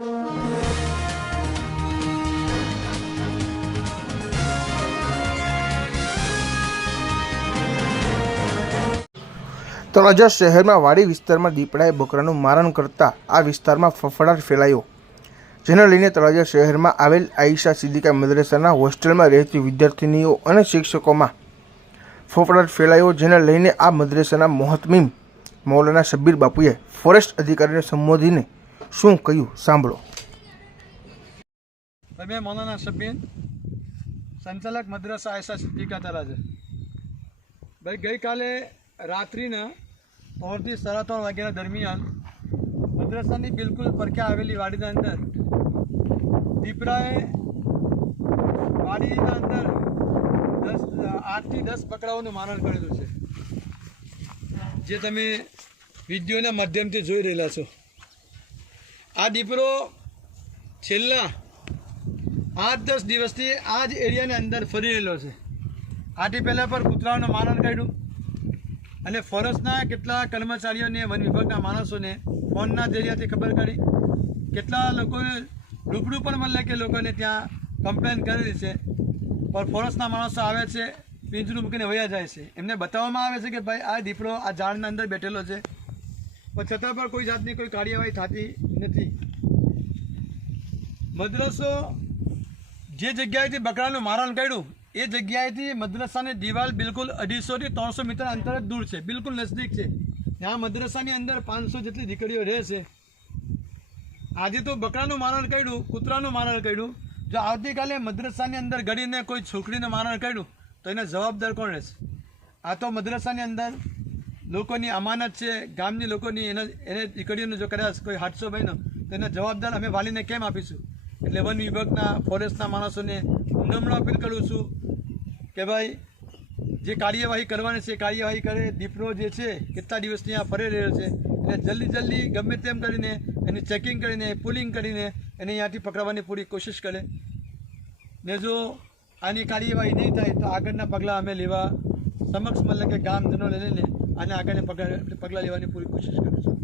તળાજા શહેરમાં વાડી વિસ્તારમાં દીપડાએ બકરાનું મારણ કરતા આ વિસ્તારમાં ફફડાટ ફેલાયો, જેને લઈને તળાજા શહેરમાં આવેલ આઈશા સિદ્દીકા મદ્રેસાના હોસ્ટેલમાં રહેતી વિદ્યાર્થિનીઓ અને શિક્ષકોમાં ફફડાટ ફેલાયો, જેને લઈને આ મદ્રેસાના મોહતમીમ મૌલાના શબ્બીર બાપુએ ફોરેસ્ટ અધિકારીને સંબોધીને શું કહ્યું? સાંભળો. તમે મૌલાના શબ્બીન સંચાલક મદ્રાસા આયસા સિદ્દીકા છે. ભાઈ, ગઈકાલે રાત્રિના ત્રણથી સાડા ત્રણ વાગ્યાના દરમિયાન મદ્રાસાની બિલકુલ પરખ્યા આવેલી વાડીના અંદર, દીપડાએ વાડીના અંદર દસ, આઠથી દસ બકરાઓનું મારણ કરેલું છે. જે તમે વિડીયોના માધ્યમથી જોઈ રહેલા છો. આ દીપડો છેલ્લા આઠ દસ દિવસથી આ જ એરિયાની અંદર ફરી રહેલો છે. આથી પહેલાં પર કૂતરાઓનું મારણ કાઢ્યું અને ફોરેસ્ટના કેટલા કર્મચારીઓને, વન વિભાગના માણસોને ફોનના જરિયાથી ખબર કાઢી. કેટલા લોકોને રૂપડું પણ મળે કે લોકોને ત્યાં કમ્પ્લેન કરેલી છે. પણ ફોરેસ્ટના માણસો આવે છે, પિંજરું મૂકીને વયા જાય છે. એમને બતાવવામાં આવે છે કે ભાઈ આ દીપડો આ ઝાડના અંદર બેઠેલો છે. પણ છતાં પણ કોઈ જાતની કોઈ કાર્યવાહી થતી નથી. મદ્રસો જે જગ્યાએથી બકરાનું મારણ કર્યું, એ જગ્યાએથી મદ્રસાની દિવાલ બિલકુલ અઢીસોથી ત્રણસો મીટર અંતર જ દૂર છે, બિલકુલ નજદીક છે. ત્યાં મદ્રસાની અંદર પાંચસો જેટલી દીકરીઓ રહે છે. આજે તો બકરાનું મારણ કર્યું, કૂતરાનું મારણ કર્યું. જો આવતીકાલે મદ્રસાની અંદર ગળીને કોઈ છોકરીનું મારણ કર્યું, તો એને જવાબદાર કોણ રહેશે? આ તો મદ્રસાની અંદર લોકોની અમાનત છે, ગામની લોકોની એને એને દીકરીઓને જો કદાચ કોઈ હાદસો બન્યો, તો એને જવાબદાર અમે વાલીને કેમ આપીશું? એટલે વન વિભાગના ફોરેસ્ટના માણસોને હું નમ્ર અપીલ કરું છું કે ભાઈ, જે કાર્યવાહી કરવાની છે કાર્યવાહી કરે. દીપડો જે છે, કેટલા દિવસની આ ફરી રહ્યો છે એટલે જલ્દી જલ્દી ગમે તેમ કરીને, એની ચેકિંગ કરીને, પુલિંગ કરીને એને અહીંયાથી પકડવાની પૂરી કોશિશ કરે. ને જો આની કાર્યવાહી નહીં થાય, તો આગળના પગલાં અમે લેવા સમક્ષ મતલબ કે ગામજનો લઈને આના આગળના પગલાં પગલાં લેવાની પૂરી કોશિશ કરું છું.